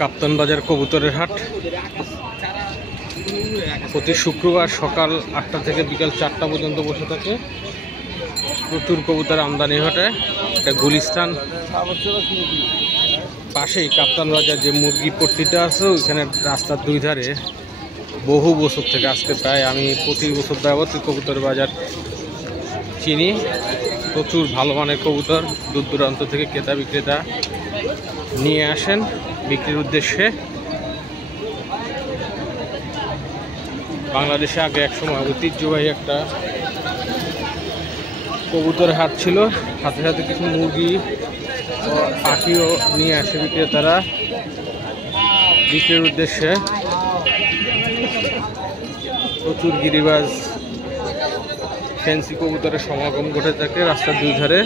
কাপ্তান বাজার কবুতরের হাট প্রতি শুক্রবার সকাল 8টা থেকে বিকাল 4টা পর্যন্ত বসে থাকে। প্রচুর কবুতর আমদানি ঘটে। এটা গুলিস্তান পাশেই কাপ্তান বাজার যে মুরগি পট্টিটা আছে ওইখানে রাস্তার দুই ধারে বহু বছর থেকে, আজকে প্রায় আমি প্রতি বছর ব্যবহৃত কবুতর বাজার চিনি। প্রচুর ভালো মানের কবুতর দূর দূরান্ত থেকে ক্রেতা বিক্রেতা নিয়ে আসেন বিক্রির উদ্দেশ্যে। বাংলাদেশে আগে একসময় ঐতিহ্যবাহী একটা কবুতরের হাট ছিল, সাথে সাথে কিছু মুরগি ও পাখিও নিয়ে আসে বিক্রেতারা বিক্রির উদ্দেশ্যে। প্রচুর গিরিবাজ ফ্যান্সি কবুতরের সমাগম ঘটে থাকে রাস্তার দুই ধারে।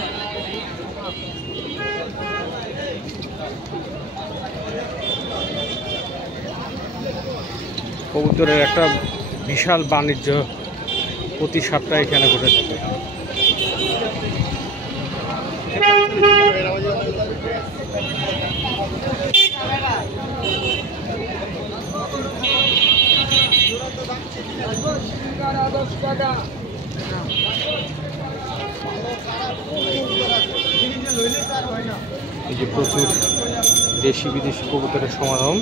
কবুতরের একটা বিশাল বাণিজ্য প্রতি সপ্তাহে এখানে ঘটে থাকে। এই যে প্রচুর দেশি বিদেশি কবুতরের সমাগম।